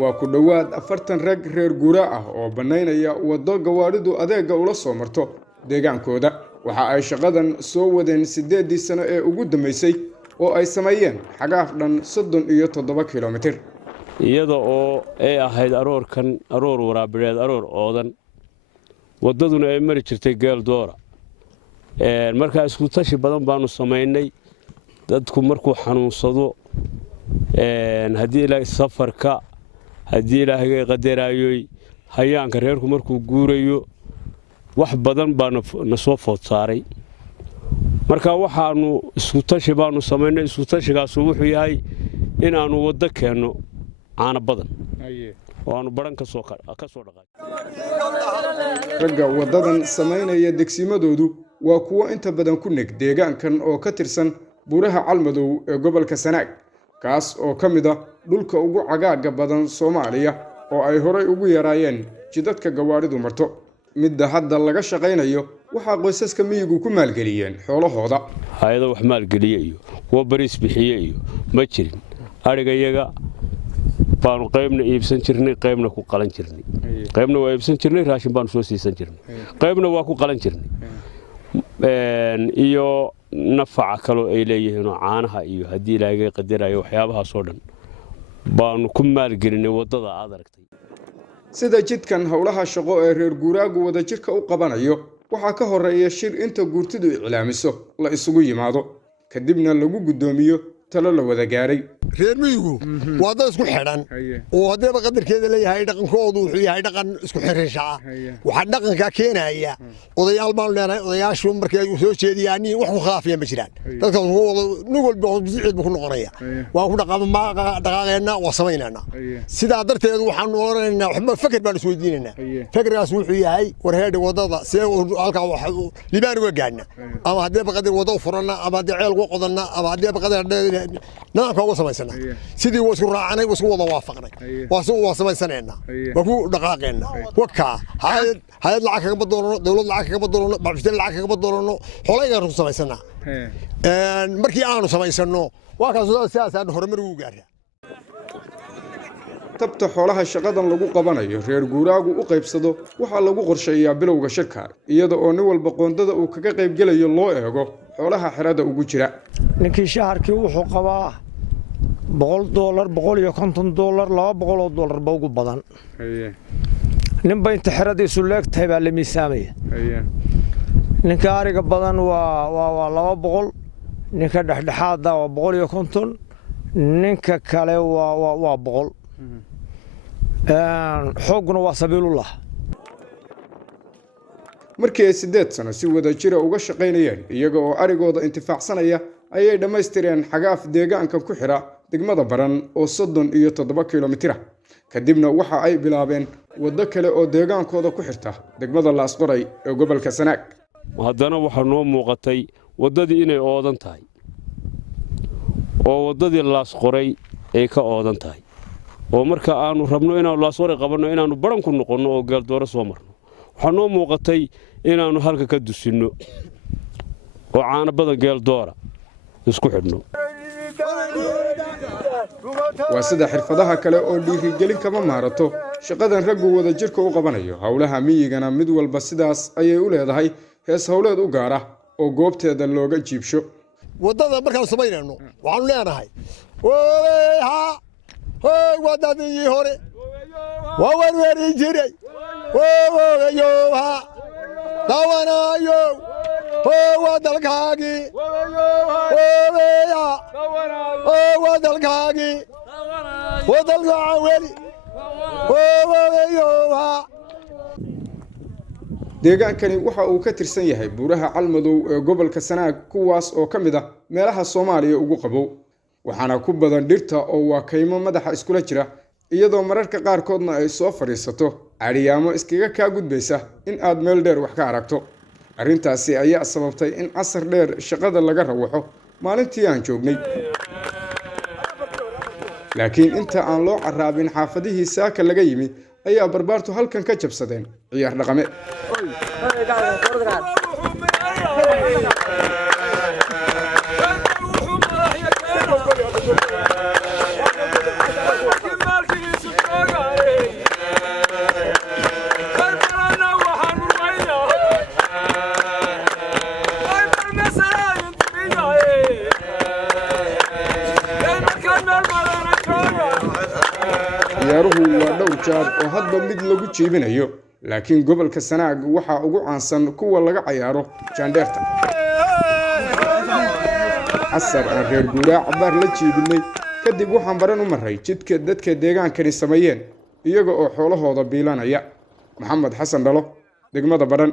waa ku dhowaad 40 rag reer guura ah oo banaynaya wado gawaaridu adeega ula soo marto deegaankooda waxa ay shaqadan soo wadeen 8 sano ee ugu dambeysay oo ay sameeyeen xagaaf dhan 37 kilomitir iyada oo ay ahayd aroor waraabireed aroor oodan wadaduna ay mari jirtay geel doora marka isku tashi badan baanu sameynay dadku markuu xanuunsado hadii ilaahay safarka hadii ilaahay qadaraayoy hayaanka reerku markuu guurayo wax badan baana na soo food saaray marka waxaanu isku tashi baanu sameynay isku tashigaas wuxuu yahay in aanu wada keeno caana badan waanu baran ka soo dhaqay ragga wadadan sameynaya degsimadoodu waa kuwa inta badan ku neg deegaankan oo ka tirsan buuraha Calmadow ee gobolka Sanaag kaas oo kamid ah dhulka ugu cagaaga badan Soomaaliya oo ay horay ugu yaraayeen jidadka gawaaridu marto midda hadda laga shaqeynayo waxa qoysaska miyigu ku maalgeliyeen xoolahooda hay'ado wax maalgeliye iyo kuwa bariis bixiye iyo ma jirin arigayaga baanu qaybna iibsan jirnay qaybna ku qalan jirnay qaybna waa iibsan jirnay raashin baanu soo siisan jirnay qaybna waa ku qalan jirnay iyo nafaca kale ay leeyihiin caanaha iyo hadii ilaahay qadarayo waxyaabaha soo dhan baanu ku maalgelinay wadada aad aragtay sida jidkan hawlaha shaqo ee reer guuraagu wada jirka u qabanayo waxa ka horeeya shir inta guurtidu iclaamiso la isugu yimaado kadibna lagu gudoomiyo talo la wada gaaray reer miyigu waa dad isku xidhan oo haddaba qadarkeeda leeyahay dhaqankoodu wuxuu yahay dhaqan isku xiriirsha waxa dhaqanka keenaya odayaal baan leenahay odayaashu markay ay soo jeediyaan wax ku khaafiyan ma jiraan dadka nin walba cid ku noqonaya waa ku dhaqaaqeena waa sameynana sidaa darteed waxaan oranaynaa waxba fakir baan is weydiinayna fakirkaas wuxuu yahay warheedha wadada see halka wax libaan uga gaadna ama haddaba qadar wada u furana ama haddii ceel ugu qodana ama haddaba qadar نعم كوغو سميسنا سيدي واسو راعناي واسو ودا وافقناي واسو سميسنينا وكو دقاقينا وكا هاي لعag kaga badoono dawlad lacag kaga badoono bacbisteen lacag kaga badoono xolayga ru samaysana markii aanu samaysano waa ka soo siyaasad horumar ugu gaaray tabta xoolaha shaqadan lagu qabanayo reer guuraagu u qaybsado waxa lagu qorsheeyaa bilowga shirka iyada oo nin walba qoondada uu kaga qayb galayo loo eego xoolaha xirada ugu jira ninkii shaharkii wuxuu qabaa $100 $150 $200 ba ugu badan ninba inta xiradiisu leegtahay baa la miisaamaya ninka ariga badan waa 200 ninka dhexdhexaada waa 150 ninka kale waa 100 xooguna waa sabiilullah markii 8 sano si wada jira uga shaqeynayeen iyaga oo arigooda intifaacsanaya ayay dhameystireen xagaaf deegaanka ku xira degmada Baran oo 37 kilomitir kadibna waxa ay bilaabeen wado kale oo deegaankooda ku xirta degmada Laasqoray ee gobolka Sanaag haddana waxa noo muuqatay wadadii inay oodan tahay oo wadadii Laasqoray ay ka oodan tahay oo marka aanu rabno inaanu Laasqoray qabanno inaanu baran ku noqono oo geel doora soo marno waxa noo muuqatay inaanu halka ka dusino oo caana badan geel doora isku xidhno waa sida xirfadaha kale oo dhiirigelin kama maarato shaqadan raggu wada jirka u qabanayo hawlaha miyigana mid walba sidaas ayay u leedahay hees hawleed u gaar ah oo goobteeda looga jiibsho wadada markaan sameynayno waxaan leenahay هاي ودادي هوري ووري جري ويوها دوانا يو هو دلكاغي ويا هو دلكاغي ودلعولي ويوها deegaankani waxa uu ka tirsan yahay buuraha Calmadow ee gobolka Sanaag kuwaas oo kamid ah meelaha Soomaaliya ugu qabow waxaana ku badan dhirta oo waa kaymo madaxa iskula jira iyadoo mararka qaar koodna ay soo fariisato ariyaamo iskaga ka gudbaysa in aad meel dheer wax ka aragto arintaasi ayaa sababtay in casar dheer shaqada laga rawaxo maalintii aan joognay laakiin inta aan loo caraabin xaafadihii saaka laga yimi ayaa barbaartu halkan ka jabsadeen ciyaar dhaqame jaar oo hadba mid lagu jiibinayo laakiin gobolka Sanaag waxaa ugu caansan kuwa laga ciyaaro jaandheerta asar aan reer guuraa cabaar la jiibinay kadib waxaan baran u maray jidka dadka deegaankani sameeyeen iyaga oo xoolahooda biilanaya maxamed xasan dhalo degmada Badhan